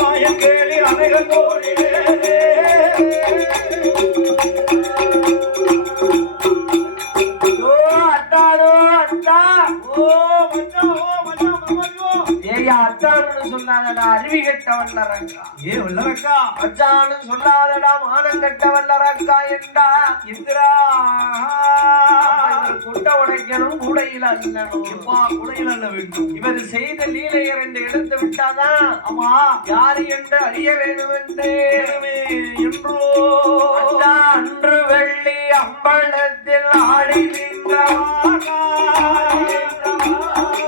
மாயங்கேளி அநேக கோடிலே ஓ அத்தா ஓ மச்சான் ஓ மச்சான் அத்தான்னு சொல்லாதடா அறிவி கெட்ட வல்லரக்கா ஏ வல்லரக்கா அச்சான்னு சொல்லாதடா மானம் கெட்ட வல்லரக்கா என்றா. இந்திரா இவர் குட்ட உடைக்கணும் கூடையில் அள்ளணும். எப்பா குடையில் அல்ல வேண்டும். இவர் செய்த லீலையர் என்று எடுத்து விட்டாதான் ஆமா. யாரு என்று அறிய வேண்டும் என்று. அன்று வெள்ளி அம்பலத்தில் ஆடி நின்றவாகா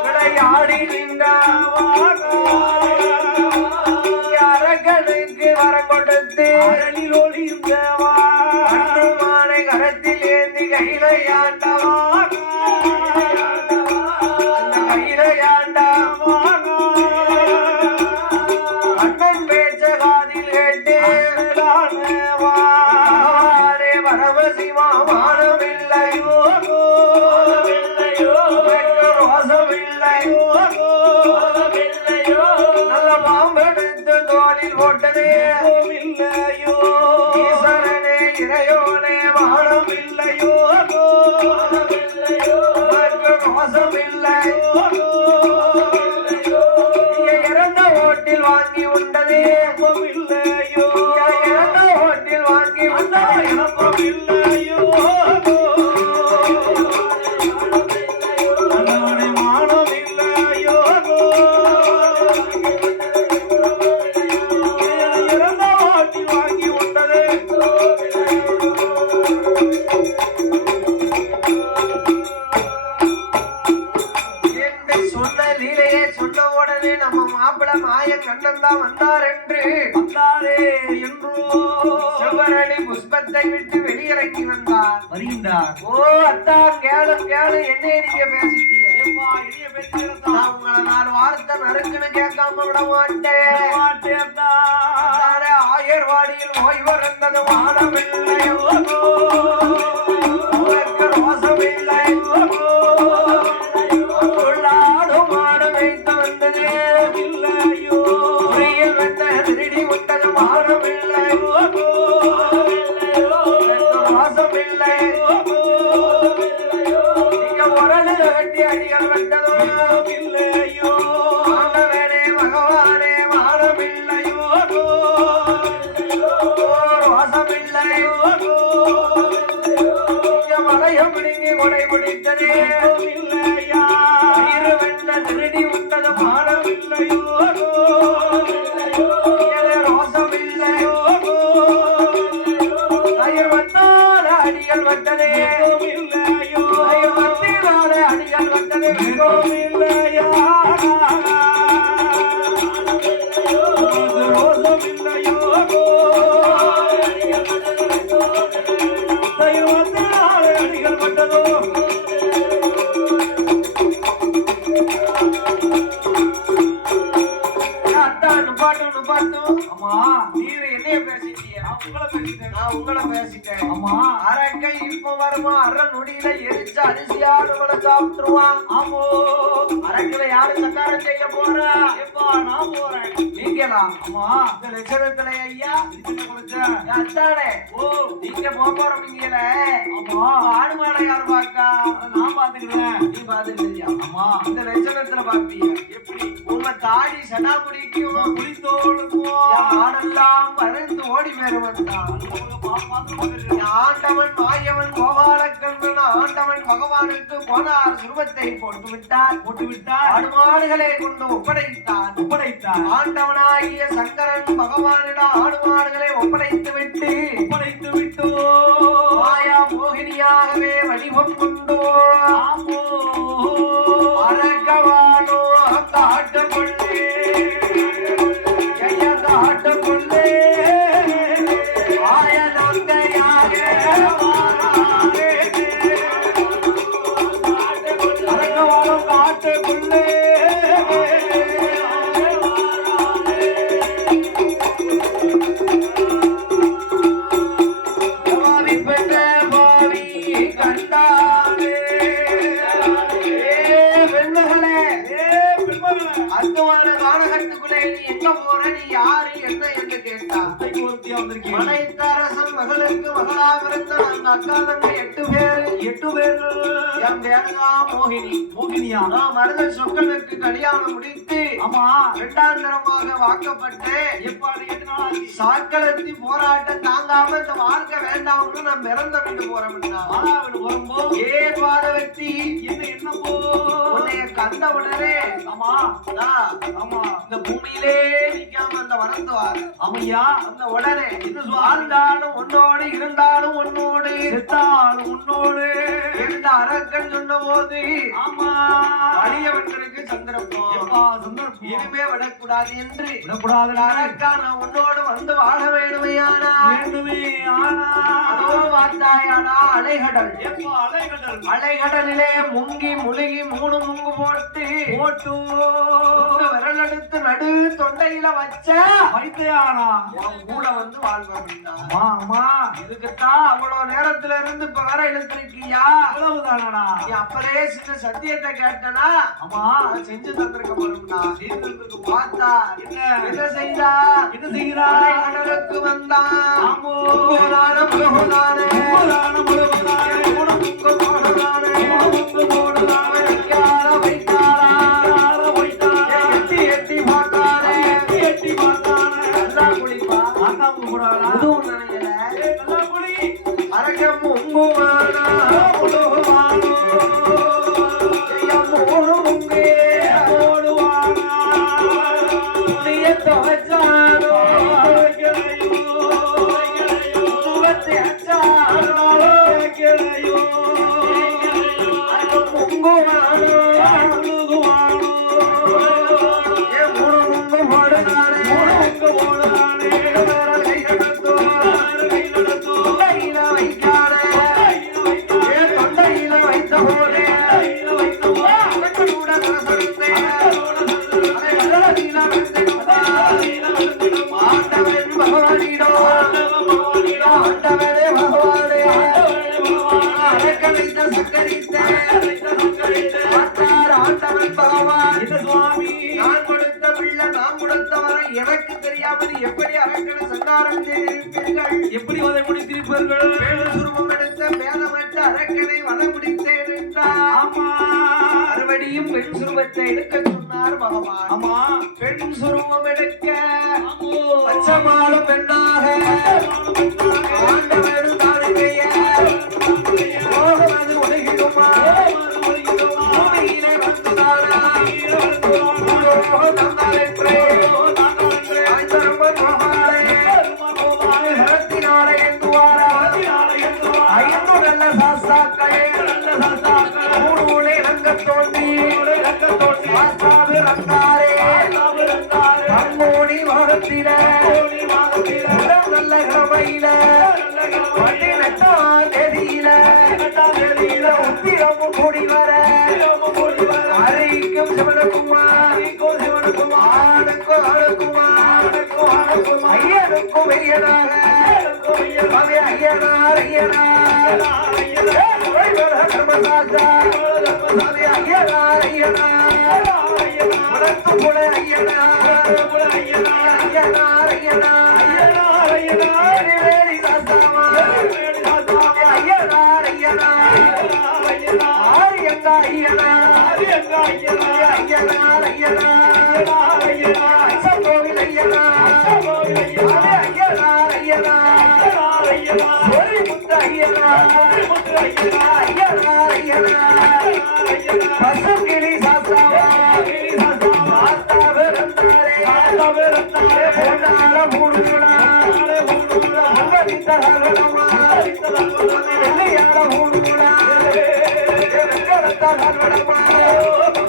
விளையாடி நின்றவாகா அரகனுக்கு வர கொடுத்து அழலில் ஒளிந்தவா you. அடிகள் பட்டதோ என்னைய பேசிட்டீங்க? உங்களை பேசிட்டேன். நான் உங்களை பேசிட்டேன். அரக்கை இப்ப வருமா? அரை நொடியில எரிச்சு அரிசியாடு கூட சாப்பிட்டுருவான். ஆமோ அரக்கில யாரு சக்காரம் செய்ய போறா? எப்பா நான் போறேன். நீங்களா அம்மா இந்த லட்சணத்துல ஐயா. அத்தானே. ஓ நீங்க போக போறீங்கல அம்மா ஆடு மாடை யார் பாக்கா நான் பாத்துக்கிறேன் நீ பாத்துக்கிறியா அம்மா இந்த லட்சணத்துல பாப்பீங்க எப்படி? உங்க தாடி சடா முடிக்கும் புளித்தோடுக்கும் ஆடெல்லாம் பறந்து ஓடி வருவந்தான் ஆண்டவன் மாயவன் கோபாலக்கண்ணன் ஆண்டவன் பகவானுக்கு போனார் சுருவத்தை போட்டு விட்டார் போட்டு விட்டார் ஆடுமாடுகளை கொண்டு ஒப்படைத்தான் ஒப்படைத்தார். ஆண்டவனாகிய சங்கரன் பகவானிடம் ஆடுமாடுகளை ஒப்படைத்து விட்டு ஒப்படைத்து விட்டோ மாயா மோகினியாகவே வடிவம் கொண்டோ. ஆமோ. அரக்கவானோ காட்டுக்குள்ளே யாரு என்ன என்று வந்திருக்கீங்க மலைத்தரசன் மகளுக்கு மகளா பிறந்த அந்த அக்கா தங்க எட்டு பேரு. எட்டு பேர்கள் என் பேருதா மோகினி. மோகினியா? நான் சொக்கனுக்கு கல்யாணம் முடித்து ஆமா. இரண்டாந்தரமாக வாக்கப்பட்டு எப்பாடு எட்டு நாள் ஆச்சு சாக்களத்தி போராட்டம் தாங்காம இந்த வாழ்க்கை வேண்டாம்னு நான் பிறந்த வீட்டு வரும்போது ஏ பாதவத்தி என்ன என்ன போ? கண்ட உடனே ஆமா. ஆமா. இந்த பூமியிலே நிக்காம அந்த வரந்து வாரு ஆமையா அந்த உடனே இது வாழ்ந்தாலும் உன்னோடு இருந்தாலும் உன்னோடு செத்தாள் உன்னோடு எந்த அரக்கன் சொன்ன போது ஆமா வலியவர்களுக்கு சந்திரப்போம். இனிமே விடக்கூடாது என்று விடக்கூடாதுடா அரக்கா நான் உன்னோடு வந்து வாழ வேண்டுமையானா வேண்டுமே ஆனா பார்த்தாயானா அலைகடல். எப்பா அலைகடல்? அலைகடலிலே முங்கி முழுகி மூணு முங்கு போட்டு போட்டு. ஒரு விரல் எடுத்து நடு தொண்டையில வச்ச கூட வந்து வாழ்வா ஆமா ஆமா. இதுக்குத்தான் அவ்வளவு நேரத்துல இருந்து இப்ப வர இழுத்திருக்கியா அவ்வளவுதானடா நீ அப்பவே சின்ன சத்தியத்தை கேட்டனா? ஆமா. செஞ்சு தந்திருக்க போறோம்டா சேர்ந்திருந்திருக்கு. பார்த்தா என்ன? செய்தா? என்ன செய்கிறாய் கடலுக்கு வந்தான் ஆமோ. போனான உனக்கு போனானே ಕುಮಾರ எப்படி அரக்கனை சங்காரம் செய்திருப்பீர்கள் எப்படி அதை முடித்திருப்பார்கள்? சுருவம் எடுத்த மேலமற்ற அரக்கனை வர முடித்தேன் என்றார். ஆமா. மறுபடியும் பெண் சுருவத்தை எடுக்க சொன்னார் பகவான். ஆமா. பெண் சுருவம் எடுக்க பச்சமாலும் பெண்ணாக பூமியிலே வந்துதானா? பூலோக தந்தாலென்றே சாஸ்தாவு ரந்தாரே தம்மோனி வாகத்தில. உடல் நல்ல கிழமையில பதினெட்டாம் தேதியில. உத்திரமும் கூடி வர. அரிக்கும் சிவனகுமார். ஆணுக்கும் ஆணுக்குமார். ஐயனுக்கும் ஐயனாக ஐயனார் ஐயனார். ஐயனார் ஐயனார் ஐயனார். ஐயனார் ஐயனார் ஐயனார் ஐயனார் ஐயனார் ஐயனார் ஐயனார் கோவில் ஐயனார் அவை ஐயனார் ஐயனார் ஒரு முத்து ஐயனார் ஐயனார் ஐயனார் சாஸ்தாவா சாஸ்தாவே வந்தாரே ಸಂತ ಹರಡಪ್ಪ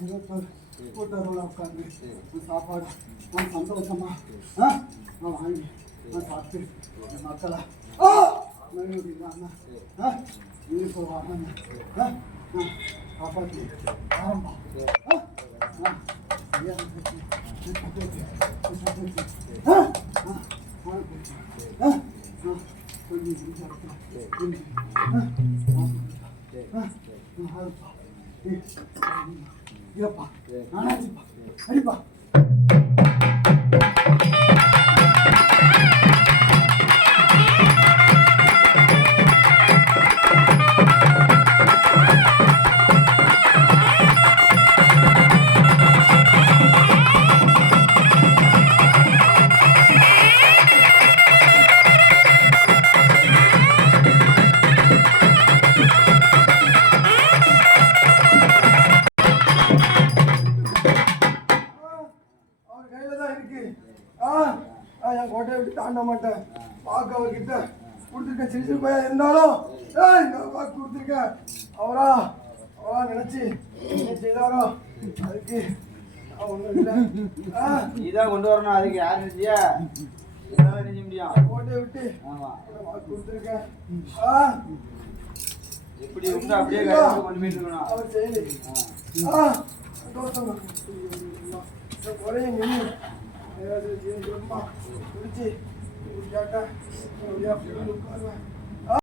நான் இருபத்தொரு கூட்டரோட உட்காந்து நான் சாப்பாடு நான் சந்தோஷமா ஆ? நான் வாங்கி நான் சாப்பிட்டு என் மக்களை ஆ மறுபடியும் இல்லாம ஆ நீ போவாங்க ஆ நான் காப்பாற்றி ஆரம்பம் ஆ ஆ ஐயா, ஆ இருப்பா நானாச்சுப்பா அடிப்பா தாண்ட மாட்டேன். வாக்கு அவர்கிட்ட கொடுத்துருக்கேன் சிறு சிறு பையன் இருந்தாலும் ஏய் இந்த வாக்கு கொடுத்துருக்கேன் அவரா அவரா நினைச்சு செய்தாரோ அதுக்கு ஒண்ணும் இல்லை. ஆ? நீதான் கொண்டு வரணும் அதுக்கு யார் நினைச்சியா நினைக்க முடியும்? கோட்டையை விட்டு ஆமா. வாக்கு கொடுத்துருக்கேன் ஆ? எப்படி உண்டு அப்படியே கொண்டு போயிட்டு இருக்கணும். அவர் ஆ? சந்தோஷம் குறைய நின்று ஏதாவது وإياك نعبد ونعبد